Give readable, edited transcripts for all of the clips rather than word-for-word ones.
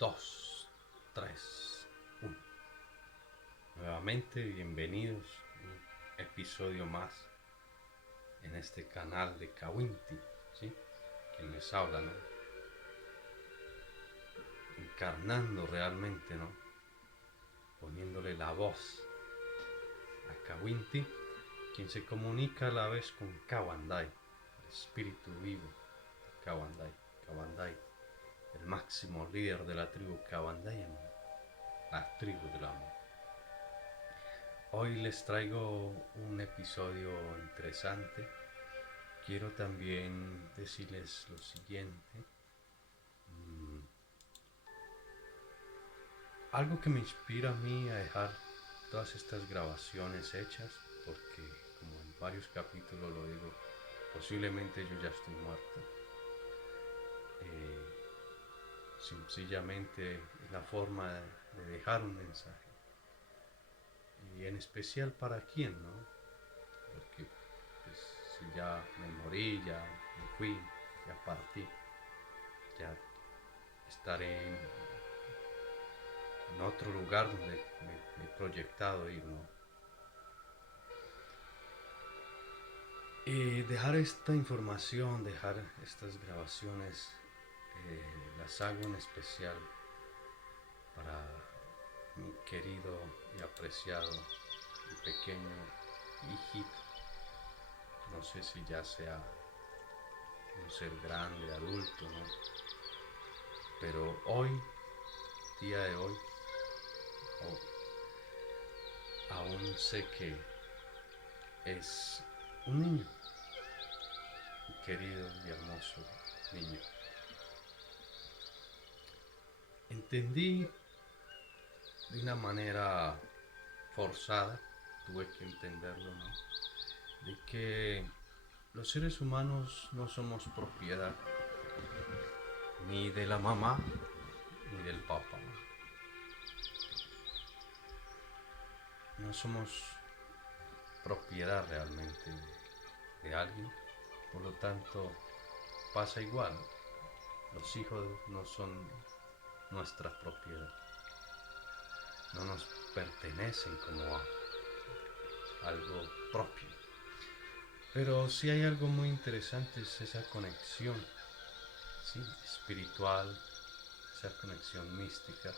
2, 3, 1. Nuevamente, bienvenidos a un episodio más en este canal de Kawinti, ¿sí? Quien les habla, ¿no? Encarnando realmente, ¿no? Poniéndole la voz a Kawinti, quien se comunica a la vez con Kawandai, el espíritu vivo de Kawandai. Kawandai, el máximo líder de la tribu Kawandai, la tribu del amor. Hoy les traigo un episodio interesante. Quiero también decirles lo siguiente. Algo que me inspira a mí a dejar todas estas grabaciones hechas, porque como en varios capítulos lo digo, posiblemente yo ya estoy muerto. Sencillamente es la forma de dejar un mensaje. Y en especial para quién, ¿no? Porque pues, si ya me morí, ya me fui, ya partí, ya estaré en otro lugar donde me he proyectado ir, ¿no? Y dejar esta información, dejar estas grabaciones, las hago en especial para mi querido y apreciado y pequeño hijito. No sé si ya sea un ser grande, adulto, ¿no? Pero hoy, día de hoy, aún sé que es un niño, un querido y hermoso niño. Entendí de una manera forzada, tuve que entenderlo, ¿no? De que los seres humanos no somos propiedad ni de la mamá ni del papá. No somos propiedad realmente de alguien, por lo tanto pasa igual. Los hijos no son nuestra propiedad, no nos pertenecen como a algo propio. Pero sí hay algo muy interesante, es esa conexión, ¿sí? Espiritual, esa conexión mística,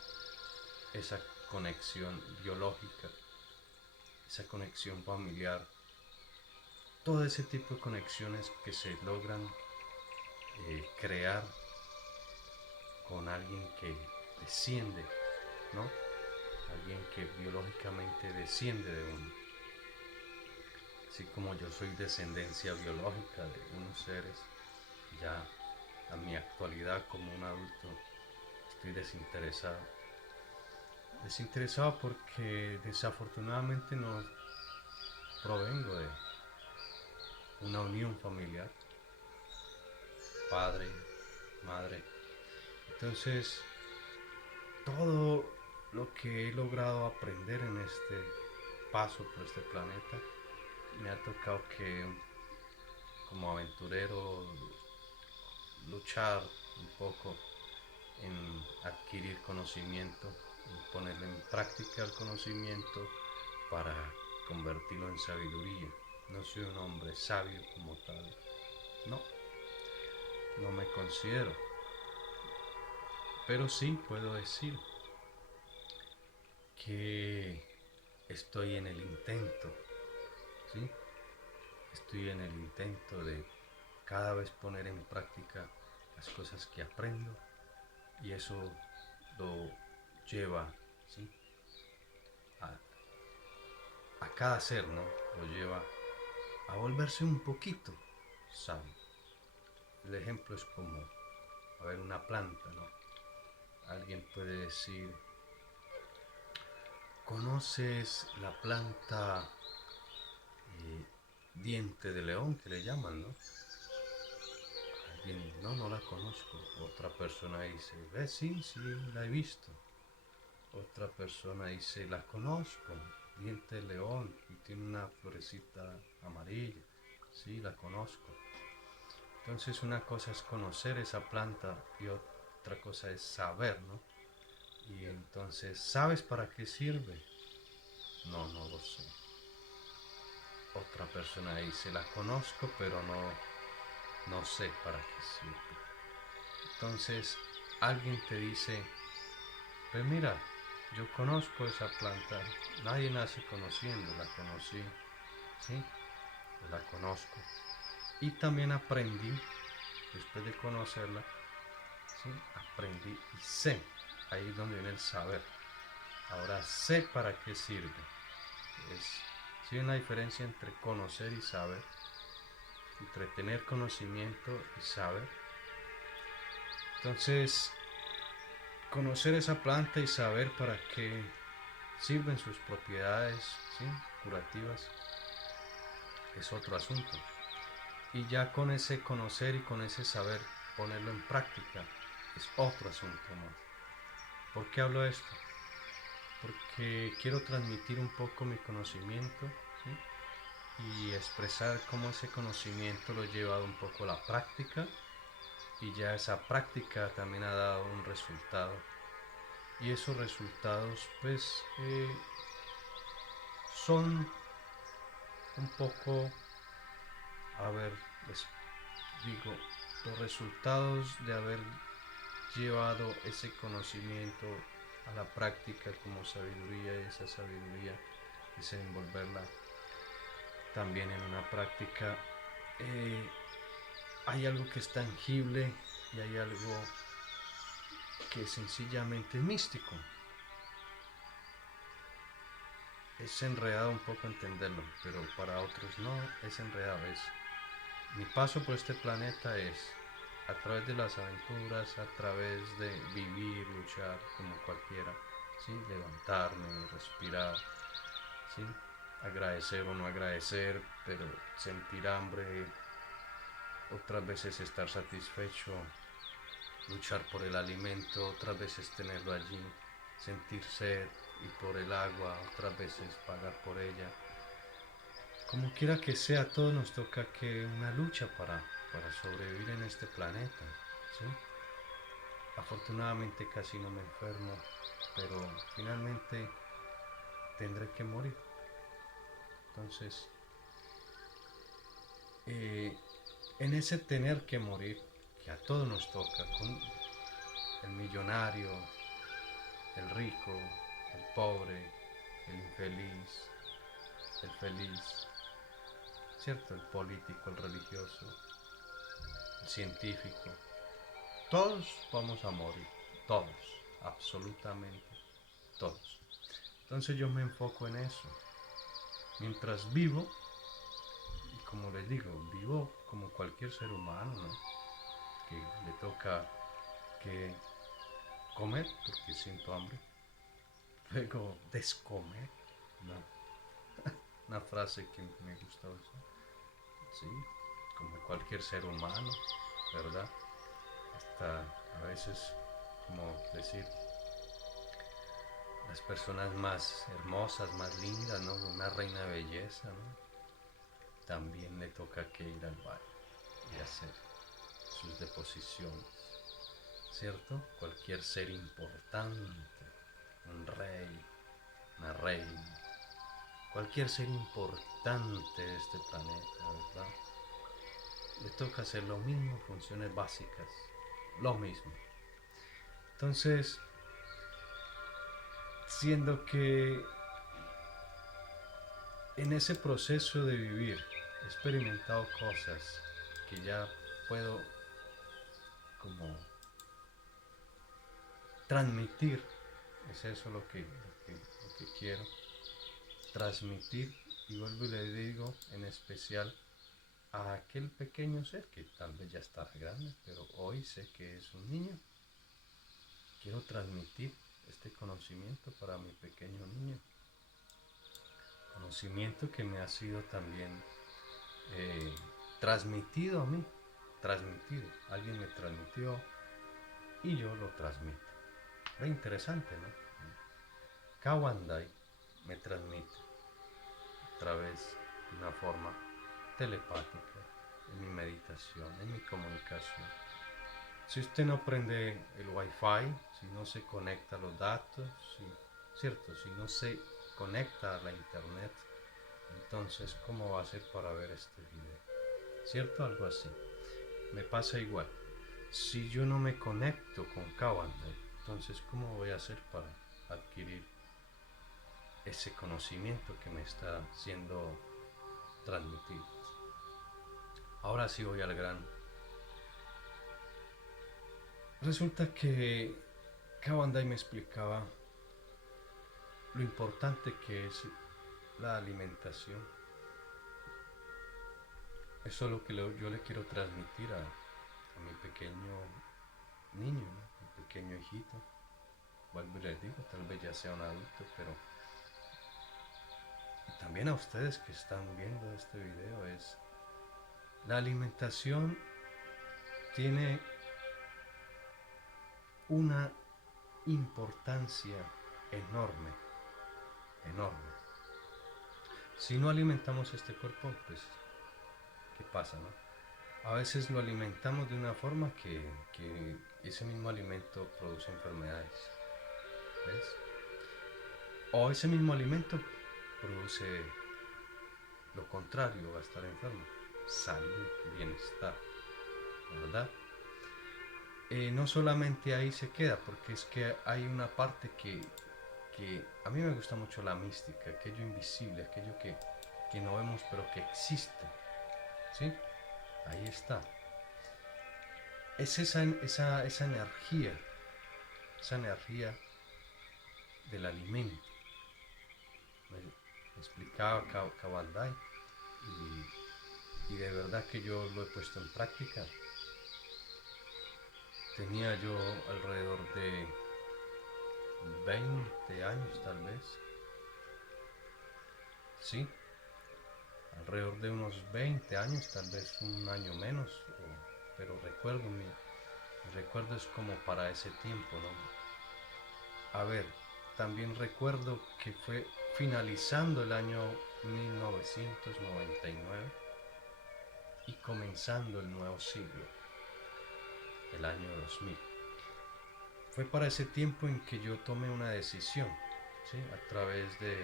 esa conexión biológica, esa conexión familiar, todo ese tipo de conexiones que se logran crear con alguien que desciende, ¿no? Alguien que biológicamente desciende de uno. Así como yo soy descendencia biológica de unos seres, ya a mi actualidad como un adulto estoy desinteresado. Desinteresado porque desafortunadamente no provengo de una unión familiar, padre, madre. Entonces, todo lo que he logrado aprender en este paso por este planeta, me ha tocado que como aventurero luchar un poco en adquirir conocimiento, en ponerle en práctica el conocimiento para convertirlo en sabiduría. No soy un hombre sabio como tal, no, no me considero, pero sí puedo decir que estoy en el intento, ¿sí? Estoy en el intento de cada vez poner en práctica las cosas que aprendo y eso lo lleva, ¿sí? a, a cada ser, ¿no? Lo lleva a volverse un poquito sabio. El ejemplo es como, a ver, una planta, ¿no? Alguien puede decir, ¿conoces la planta diente de león que le llaman, no? Alguien, no, no la conozco. Otra persona dice, sí, sí, la he visto. Otra persona dice, la conozco, diente de león y tiene una florecita amarilla. Sí, la conozco. Entonces una cosa es conocer esa planta y otra cosa es saber, ¿no? Y entonces, ¿sabes para qué sirve? No, no lo sé. Otra persona dice, la conozco, pero no sé para qué sirve. Entonces, alguien te dice, pues mira, yo conozco esa planta, nadie nace conociendo, la conocí, ¿sí? La conozco. Y también aprendí, después de conocerla, ¿sí? Aprendí y sé, ahí es donde viene el saber. Ahora sé para qué sirve. Es, sí, hay una diferencia entre conocer y saber, entre tener conocimiento y saber. Entonces, conocer esa planta y saber para qué sirven sus propiedades, ¿sí? Curativas, es otro asunto. Y ya con ese conocer y con ese saber ponerlo en práctica es otro asunto más. ¿Por qué hablo de esto? Porque quiero transmitir un poco mi conocimiento, ¿sí? Y expresar cómo ese conocimiento lo he llevado un poco a la práctica y ya esa práctica también ha dado un resultado. Y esos resultados pues son un poco, a ver, les digo, los resultados de haber llevado ese conocimiento a la práctica como sabiduría y esa sabiduría desenvolverla también en una práctica. eh, Hay algo que es tangible y hay algo que sencillamente es místico. Es enredado un poco entenderlo, pero para otros no es enredado. Es mi paso por este planeta es a través de las aventuras, a través de vivir, luchar como cualquiera, ¿sí? Levantarme, respirar, ¿sí? Agradecer o no agradecer, pero sentir hambre, otras veces estar satisfecho, luchar por el alimento, otras veces tenerlo allí, sentir sed y por el agua, otras veces pagar por ella. Como quiera que sea, a todos nos toca que una lucha para sobrevivir en este planeta, ¿sí? Afortunadamente casi no me enfermo, pero finalmente tendré que morir. Entonces, eh, en ese tener que morir, que a todos nos toca, con el millonario, el rico, el pobre, el infeliz, el feliz, ¿cierto? El político, el religioso, el científico. Todos vamos a morir, todos, absolutamente todos. Entonces yo me enfoco en eso. Mientras vivo, y como les digo, vivo como cualquier ser humano, ¿no? Que le toca que comer porque siento hambre, luego descomer, ¿no? Una frase que me gusta usar, ¿sí? Como cualquier ser humano, ¿verdad? Hasta a veces, como decir, las personas más hermosas, más lindas, ¿no? Una reina de belleza, ¿no? También le toca que ir al baño y hacer sus deposiciones, ¿cierto? Cualquier ser importante, un rey, una reina, cualquier ser importante de este planeta, ¿verdad? Le toca hacer lo mismo, funciones básicas, lo mismo. Entonces, siendo que en ese proceso de vivir he experimentado cosas que ya puedo como transmitir, es eso lo que quiero, transmitir, y vuelvo y le digo en especial a aquel pequeño ser que tal vez ya estará grande, pero hoy sé que es un niño. Quiero transmitir este conocimiento para mi pequeño niño, conocimiento que me ha sido también eh, transmitido a mí, transmitido, alguien me transmitió y yo lo transmito. Ve interesante, ¿no? Kawandai me transmite a través de una forma telepática, en mi meditación, en mi comunicación. Si usted no prende el wifi, si no se conecta a los datos, cierto, si no se conecta a la internet, entonces ¿cómo va a ser para ver este video? ¿Cierto? Algo así. Me pasa igual. Si yo no me conecto con Kawander, entonces ¿cómo voy a hacer para adquirir ese conocimiento que me está siendo transmitido? Ahora sí voy al grano. Resulta que Kawandai me explicaba lo importante que es la alimentación. Eso es lo que yo le quiero transmitir a mi pequeño niño, ¿no? Mi pequeño hijito. Vuelvo y les digo, tal vez ya sea un adulto, pero también a ustedes que están viendo este video es la alimentación tiene una importancia enorme, enorme. Si no alimentamos este cuerpo, pues, ¿qué pasa, no? A veces lo alimentamos de una forma que ese mismo alimento produce enfermedades, ¿ves? O ese mismo alimento produce lo contrario, va a estar enfermo. Salud, bienestar, ¿verdad? No solamente ahí se queda, porque es que hay una parte que a mí me gusta mucho la mística, aquello invisible, aquello que no vemos pero que existe, ¿sí? Ahí está. Es esa energía del alimento. Me explicaba Kabandai y de verdad que yo lo he puesto en práctica. Tenía yo alrededor de 20 años tal vez, sí, alrededor de unos 20 años, tal vez un año menos, pero recuerdo, mi recuerdo es como para ese tiempo, ¿no? A ver, también recuerdo que fue finalizando el año 1999 y comenzando el nuevo siglo, el año 2000. Fue para ese tiempo en que yo tomé una decisión, ¿sí? A través de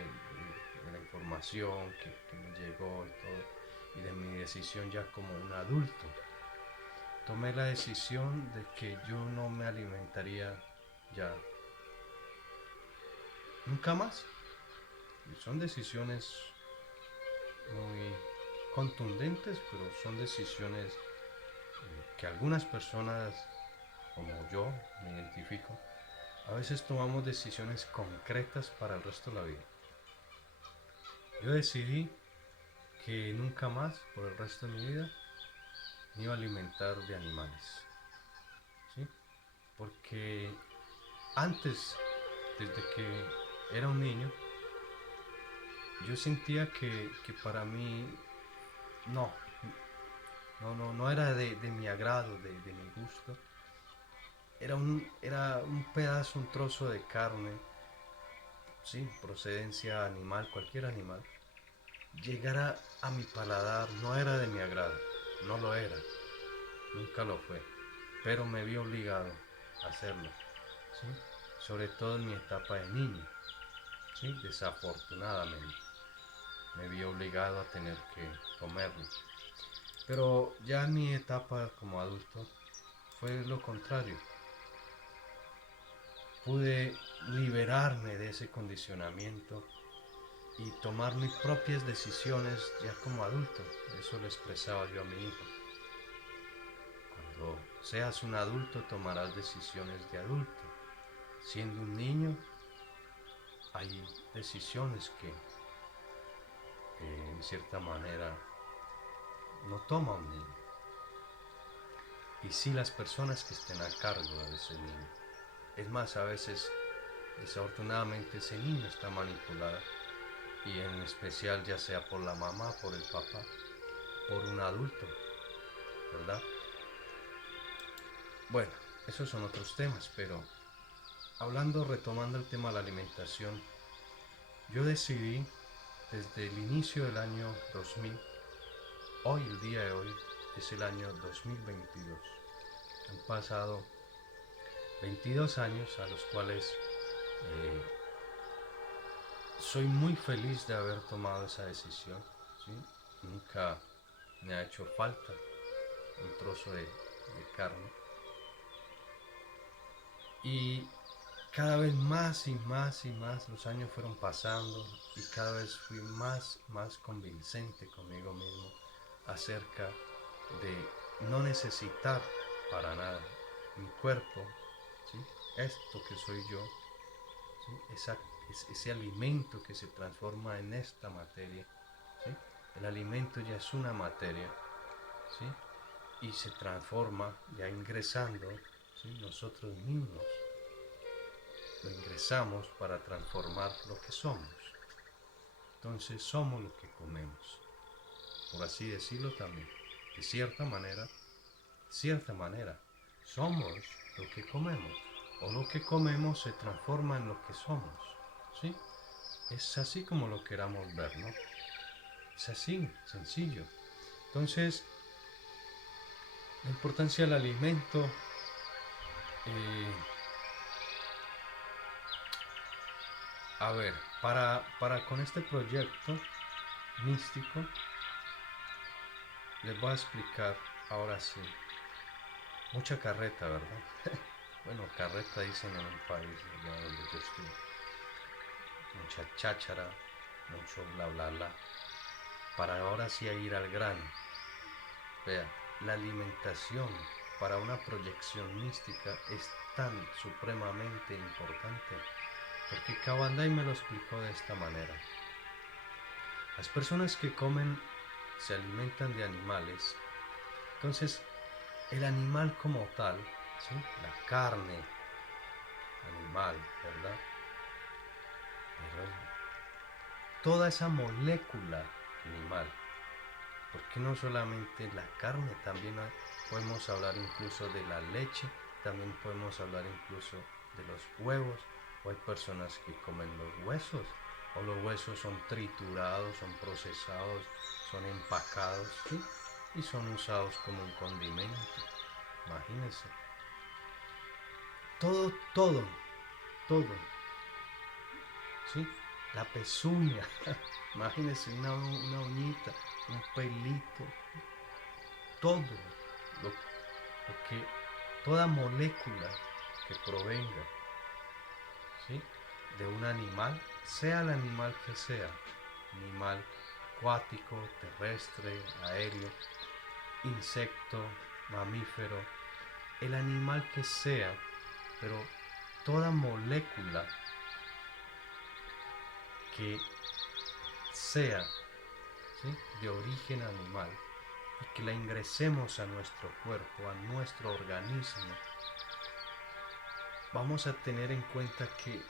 la información que me llegó y todo, y de mi decisión ya como un adulto. Tomé la decisión de que yo no me alimentaría ya nunca más. Y son decisiones muy contundentes, pero son decisiones que algunas personas, como yo, me identifico, a veces tomamos decisiones concretas para el resto de la vida. Yo decidí que nunca más, por el resto de mi vida, me iba a alimentar de animales, ¿sí? Porque antes, desde que era un niño, yo sentía que para mí no, no era de mi agrado, de mi gusto. Era un pedazo, un trozo de carne, sí, procedencia animal, cualquier animal. Llegar a mi paladar no era de mi agrado, no lo era, nunca lo fue, pero me vi obligado a hacerlo, ¿sí? Sobre todo en mi etapa de niño, ¿sí? Desafortunadamente, me vi obligado a tener que comerlo. Pero ya en mi etapa como adulto fue lo contrario. Pude liberarme de ese condicionamiento y tomar mis propias decisiones ya como adulto. Eso lo expresaba yo a mi hijo. Cuando seas un adulto tomarás decisiones de adulto. Siendo un niño hay decisiones que en cierta manera no toma un niño. Y sí las personas que estén a cargo de ese niño. Es más, a veces desafortunadamente ese niño está manipulado y en especial ya sea por la mamá, por el papá, por un adulto, ¿verdad? Bueno, esos son otros temas, pero hablando, retomando el tema de la alimentación, yo decidí desde el inicio del año 2000, hoy, el día de hoy, es el año 2022. Han pasado 22 años a los cuales eh, soy muy feliz de haber tomado esa decisión. ¿Sí? Nunca me ha hecho falta un trozo de carne. Y cada vez más y más y más los años fueron pasando y cada vez fui más convincente conmigo mismo acerca de no necesitar para nada mi cuerpo, ¿sí? Esto que soy yo, ¿sí? Ese alimento que se transforma en esta materia, ¿sí? El alimento ya es una materia, ¿sí? Y se transforma ya ingresando, ¿sí? Nosotros mismos lo ingresamos para transformar lo que somos. Entonces somos lo que comemos, por así decirlo también. De cierta manera, somos lo que comemos. O lo que comemos se transforma en lo que somos. ¿Sí? Es así como lo queramos ver, ¿no? Es así, sencillo. Entonces, la importancia del alimento, eh, a ver, para con este proyecto místico, les voy a explicar ahora sí. Mucha carreta, ¿verdad? Bueno, carreta dicen en un país allá donde yo estoy. Mucha cháchara, mucho bla bla bla. Para ahora sí ir al grano. Vea, la alimentación para una proyección mística es tan supremamente importante porque Kabandai me lo explicó de esta manera. Las personas que comen se alimentan de animales, entonces el animal como tal, ¿sí? La carne animal, ¿verdad? Pero toda esa molécula animal, porque no solamente la carne, también podemos hablar incluso de la leche, también podemos hablar incluso de los huevos, o hay personas que comen los huesos, o los huesos son triturados, son procesados, son empacados, ¿sí? Y son usados como un condimento, imagínense. Todo, todo, ¿sí? La pezuña, imagínense una uñita, un pelito, todo lo que, toda molécula que provenga, ¿sí? De un animal, sea el animal que sea, animal acuático, terrestre, aéreo, insecto, mamífero, el animal que sea, pero toda molécula que sea, ¿sí? De origen animal y que la ingresemos a nuestro cuerpo, a nuestro organismo, vamos a tener en cuenta que,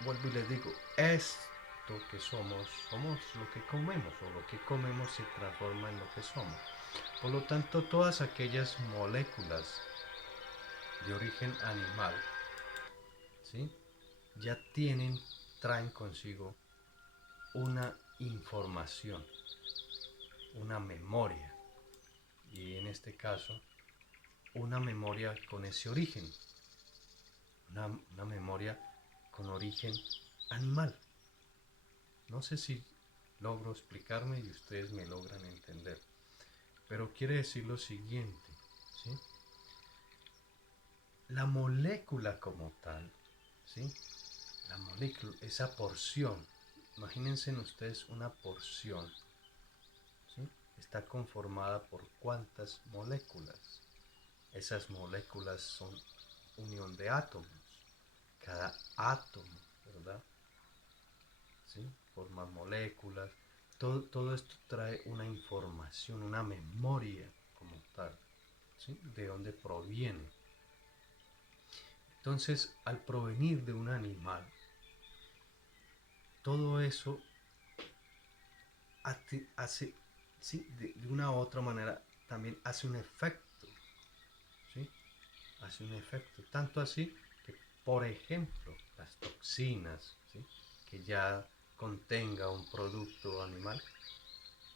vuelvo y les digo, esto que somos lo que comemos, o lo que comemos se transforma en lo que somos. Por lo tanto, todas aquellas moléculas de origen animal, ¿sí? Ya traen consigo una información, una memoria, y en este caso, una memoria con ese origen, una memoria con origen animal. No sé si logro explicarme y ustedes me logran entender, pero quiere decir lo siguiente, ¿sí? La molécula como tal, ¿sí? La molécula, esa porción, imagínense ustedes una porción, ¿sí? Está conformada por cuántas moléculas. Esas moléculas son unión de átomos. Cada átomo, ¿verdad? ¿Sí? Forma moléculas. Todo esto trae una información, una memoria como tal, ¿sí? De dónde proviene. Entonces, al provenir de un animal, todo eso hace, ¿sí? De una u otra manera, también hace un efecto, ¿sí? Hace un efecto, tanto así que, por ejemplo, las toxinas, ¿sí? Que ya contenga un producto animal,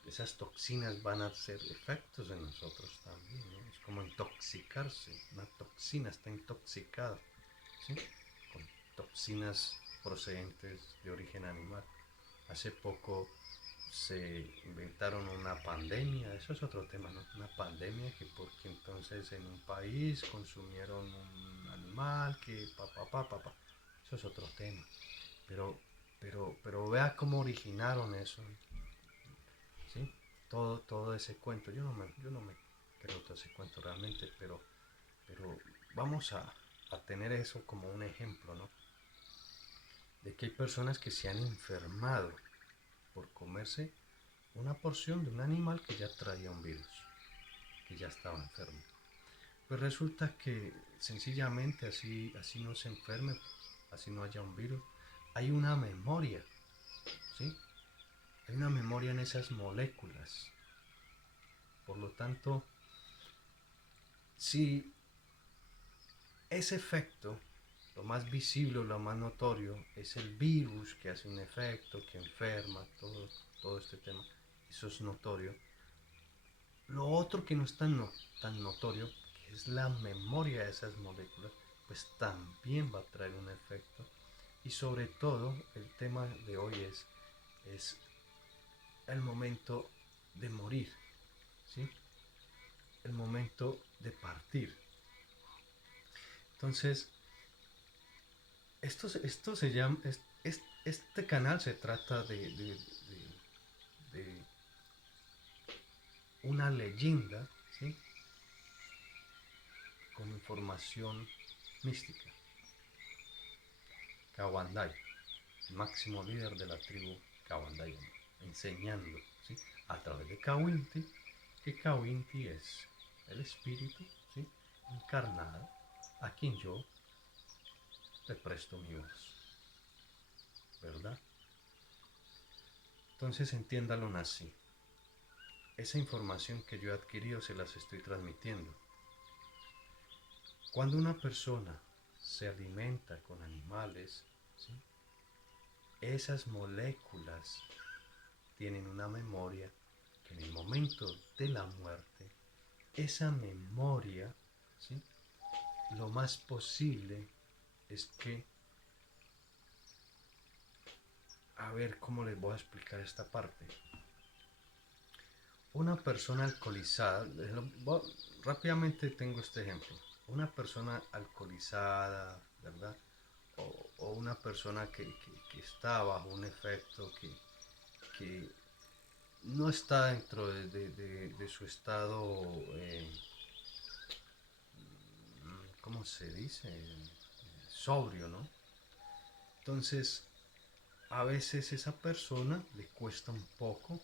esas toxinas van a hacer efectos en nosotros también, ¿no? Es como intoxicarse, una toxina está intoxicada, ¿sí? Con toxinas procedentes de origen animal. Hace poco se inventaron una pandemia, eso es otro tema, ¿no? Una pandemia que porque entonces en un país consumieron un animal que pa. Eso es otro tema. Pero, pero vea cómo originaron eso, ¿sí? Todo ese cuento. Yo no me creo todo ese cuento realmente, pero vamos a tener eso como un ejemplo, ¿no? De que hay personas que se han enfermado por comerse una porción de un animal que ya traía un virus, que ya estaba enfermo. Pues resulta que sencillamente así no se enferme, así no haya un virus, hay una memoria, ¿sí? Hay una memoria en esas moléculas. Por lo tanto, si ese efecto, lo más visible o lo más notorio, es el virus que hace un efecto, que enferma, todo este tema, eso es notorio. Lo otro que no es tan notorio, que es la memoria de esas moléculas, pues también va a traer un efecto. Y sobre todo, el tema de hoy es el momento de morir, ¿sí? El momento de partir. Entonces, esto se llama, este canal se trata de una leyenda, ¿sí? Con información mística. Kawandai, el máximo líder de la tribu Kawandai, enseñando, ¿sí? A través de Kawinti, que Kawinti es el espíritu, ¿sí? Encarnado, a quien yo le presto mi voz, ¿verdad? Entonces entiéndalo así. Esa información que yo he adquirido se las estoy transmitiendo. Cuando una persona se alimenta con animales, ¿sí? Esas moléculas tienen una memoria que en el momento de la muerte, esa memoria, ¿sí? Lo más posible es que, a ver cómo les voy a explicar esta parte. Una persona alcoholizada, rápidamente tengo este ejemplo. Una persona alcoholizada, ¿verdad? O una persona que está bajo un efecto que no está dentro de su estado, ¿cómo se dice? Sobrio, ¿no? Entonces, a veces esa persona le cuesta un poco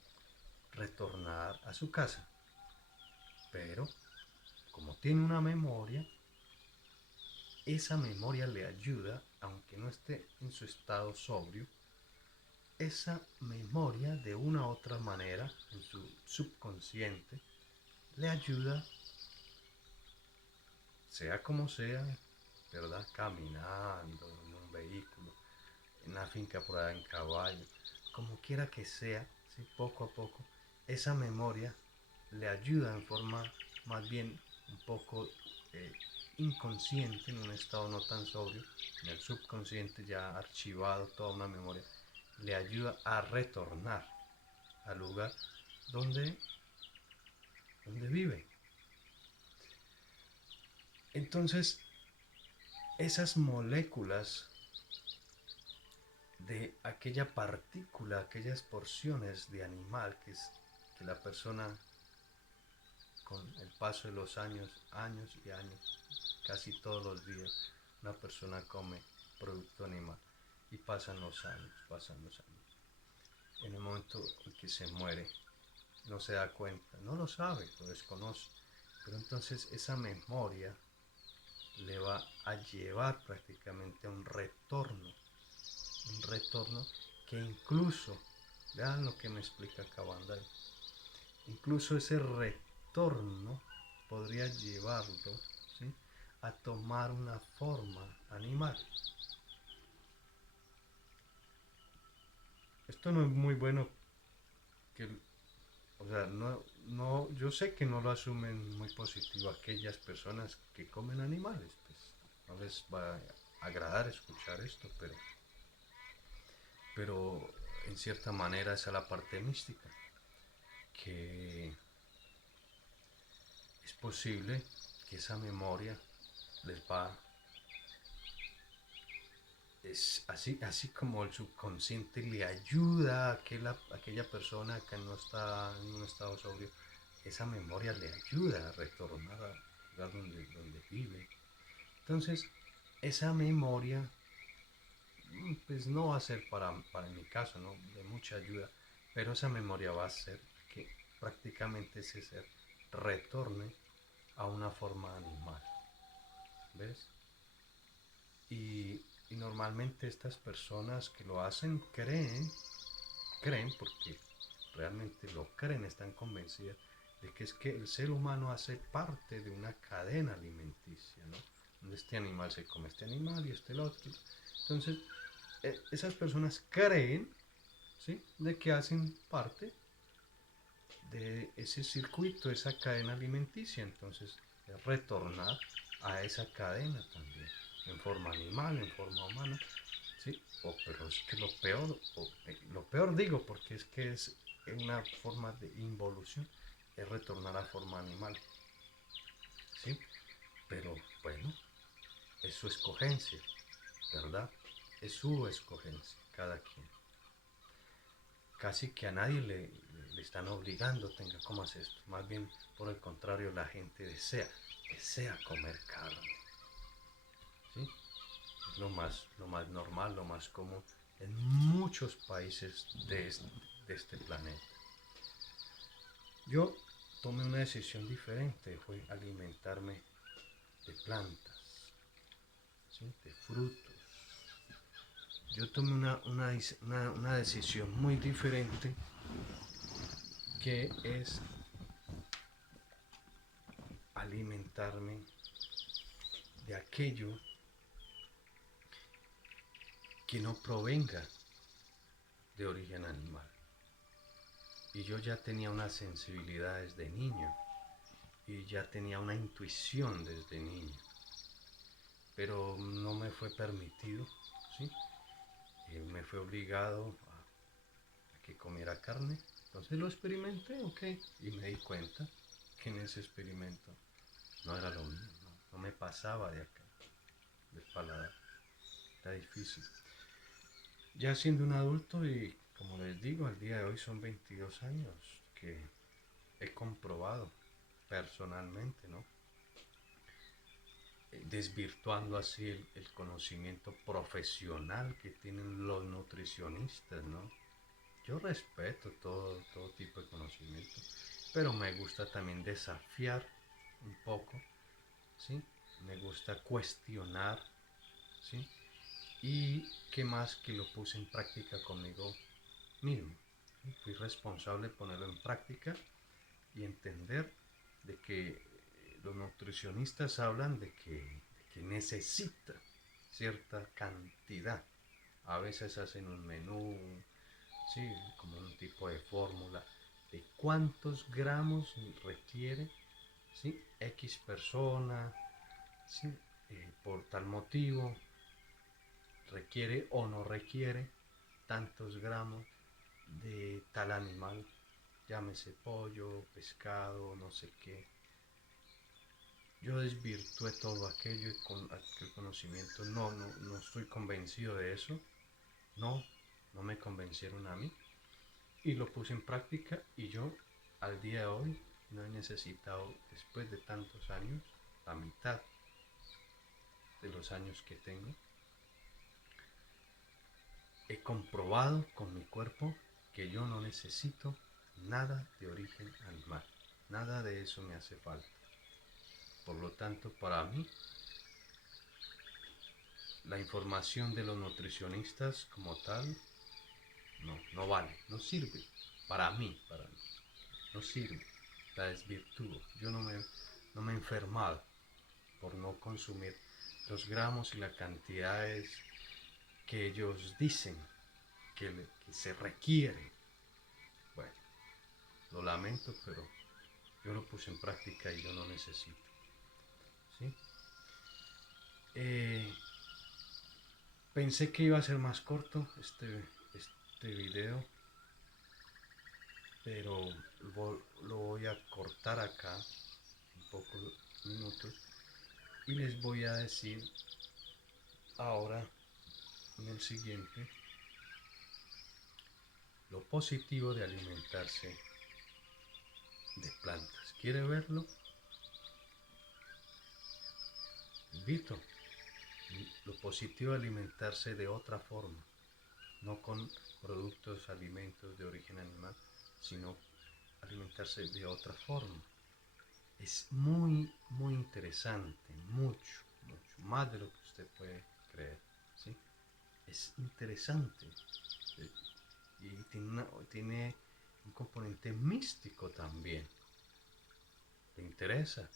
retornar a su casa, pero como tiene una memoria, esa memoria le ayuda, aunque no esté en su estado sobrio, esa memoria de una u otra manera en su subconsciente le ayuda, sea como sea, ¿verdad? Caminando en un vehículo, en una finca por allá en caballo, como quiera que sea, ¿sí? Poco a poco, esa memoria le ayuda en forma más bien un poco eh, inconsciente, en un estado no tan sobrio, en el subconsciente ya archivado toda una memoria, le ayuda a retornar al lugar donde, donde vive. Entonces, esas moléculas de aquella partícula, aquellas porciones de animal que la persona con el paso de los años y años, casi todos los días, una persona come producto animal y pasan los años. En el momento en que se muere, no se da cuenta, no lo sabe, lo desconoce, pero entonces esa memoria le va a llevar prácticamente a un retorno que incluso, vean lo que me explica Cabandal, incluso ese retorno podría llevarlo, ¿sí? A tomar una forma animal. Esto no es muy bueno que O sea, yo sé que no lo asumen muy positivo aquellas personas que comen animales, pues no les va a agradar escuchar esto, pero en cierta manera esa es la parte mística, que es posible que esa memoria les va, es así como el subconsciente le ayuda a aquella persona que no está en un estado sobrio, esa memoria le ayuda a retornar al lugar donde vive. Entonces, esa memoria, pues no va a ser para mi caso, ¿no? De mucha ayuda, pero esa memoria va a hacer que prácticamente ese ser retorne a una forma animal, ¿ves? Y normalmente estas personas que lo hacen creen porque realmente lo creen, están convencidas de que es que el ser humano hace parte de una cadena alimenticia, ¿no? Donde este animal se come este animal y este el otro. Entonces, esas personas creen, ¿sí? De que hacen parte de ese circuito, esa cadena alimenticia. Entonces, es retornar a esa cadena también, en forma animal, en forma humana, ¿sí? Pero es que lo peor digo, porque es que es una forma de involución, es retornar a forma animal, ¿sí? Pero bueno, es su escogencia, ¿verdad? Es su escogencia, cada quien. Casi que a nadie le están obligando, tenga como hacer esto. Más bien, por el contrario, la gente desea comer carne, ¿sí? Es lo más normal, lo más común en muchos países de este planeta. Yo tomé una decisión diferente, fue alimentarme de plantas, ¿sí? De frutos. Yo tomé una decisión muy diferente, que es alimentarme de aquello que no provenga de origen animal. Y yo ya tenía una sensibilidad desde niño y ya tenía una intuición desde niño, pero no me fue permitido, ¿sí? Me fue obligado a que comiera carne. Entonces lo experimenté, ok, y me di cuenta que en ese experimento no era lo mío, no me pasaba de acá, del paladar, era difícil. Ya siendo un adulto y como les digo, al día de hoy son 22 años que he comprobado personalmente, ¿no? Desvirtuando así el conocimiento profesional que tienen los nutricionistas, ¿no? Yo respeto todo tipo de conocimiento, pero me gusta también desafiar un poco, ¿sí? Me gusta cuestionar, ¿sí? Y qué más que lo puse en práctica conmigo mismo. ¿Sí? Fui responsable de ponerlo en práctica y entender de que los nutricionistas hablan de que necesita cierta cantidad. A veces hacen un menú, sí, como un tipo de fórmula de cuántos gramos requiere, ¿sí? X persona, ¿sí? Por tal motivo, requiere o no requiere tantos gramos de tal animal, llámese pollo, pescado, no sé qué. Yo desvirtué todo aquello y con aquel conocimiento. No estoy convencido de eso. No, no me convencieron a mí. Y lo puse en práctica y yo al día de hoy no he necesitado, después de tantos años, la mitad de los años que tengo, he comprobado con mi cuerpo que yo no necesito nada de origen animal. Nada de eso me hace falta. Por lo tanto, para mí, la información de los nutricionistas como tal no vale, no sirve. Para mí, no sirve. La desvirtúo. Yo no me he enfermado por no consumir los gramos y las cantidades que ellos dicen que se requieren. Bueno, Lo lamento, pero yo lo puse en práctica y yo no necesito. ¿Sí? Eh, Pensé que iba a ser más corto este video, pero lo voy a cortar acá en pocos minutos y les voy a decir ahora en el siguiente lo positivo de alimentarse de plantas. ¿Quiere verlo? Invito. Lo positivo de alimentarse de otra forma, no con productos, alimentos de origen animal, sino alimentarse de otra forma. Es muy, muy interesante, mucho, mucho, más de lo que usted puede creer, ¿sí? Es interesante eh, y tiene un componente místico también. ¿Le interesa?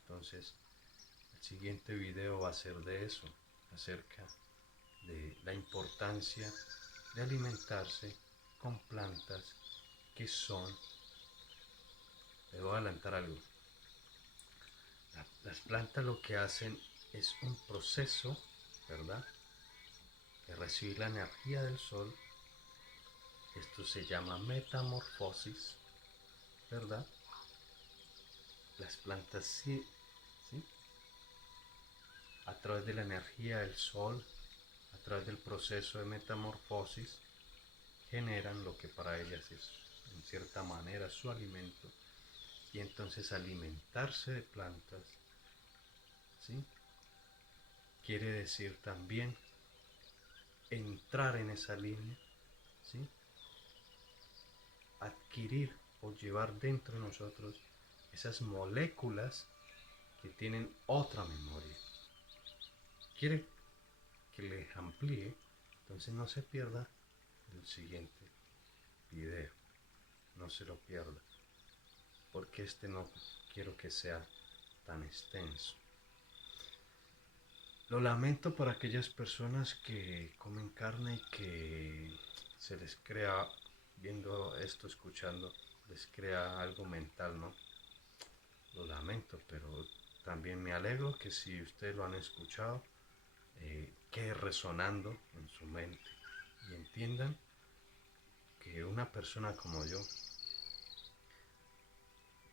Entonces, el siguiente video va a ser de eso, acerca de la importancia de alimentarse con plantas que son, le voy a adelantar algo, las plantas lo que hacen es un proceso, ¿verdad? De recibir la energía del sol, esto se llama metamorfosis, ¿verdad? Las plantas sí, ¿sí? A través de la energía del sol, a través del proceso de metamorfosis, generan lo que para ellas es en cierta manera su alimento y entonces alimentarse de plantas, ¿sí? Quiere decir también entrar en esa línea, ¿sí? Adquirir o llevar dentro de nosotros esas moléculas que tienen otra memoria. Quiere que les amplíe, entonces no se pierda el siguiente video, no se lo pierda, porque este no quiero que sea tan extenso. Lo lamento para aquellas personas que comen carne y que se les crea, viendo esto, escuchando, les crea algo mental, ¿no? Lo lamento, pero también me alegro que si ustedes lo han escuchado, quede resonando en su mente y entiendan que una persona como yo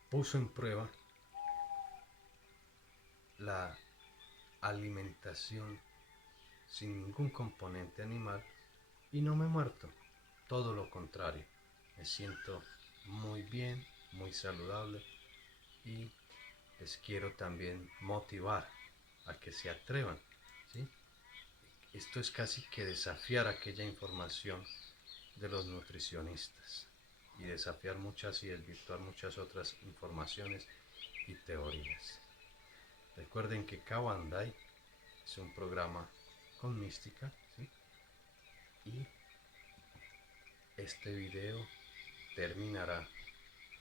puso en prueba la alimentación sin ningún componente animal y no me he muerto. Todo lo contrario, me siento muy bien, muy saludable y les quiero también motivar a que se atrevan, ¿sí? Esto es casi que desafiar aquella información de los nutricionistas y desafiar muchas y desvirtuar muchas otras informaciones y teorías. Recuerden que Kawandai es un programa con mística, ¿sí? Y este video terminará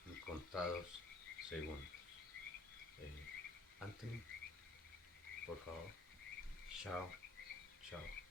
en contados segundos. Anthony, por favor. Chao, chao.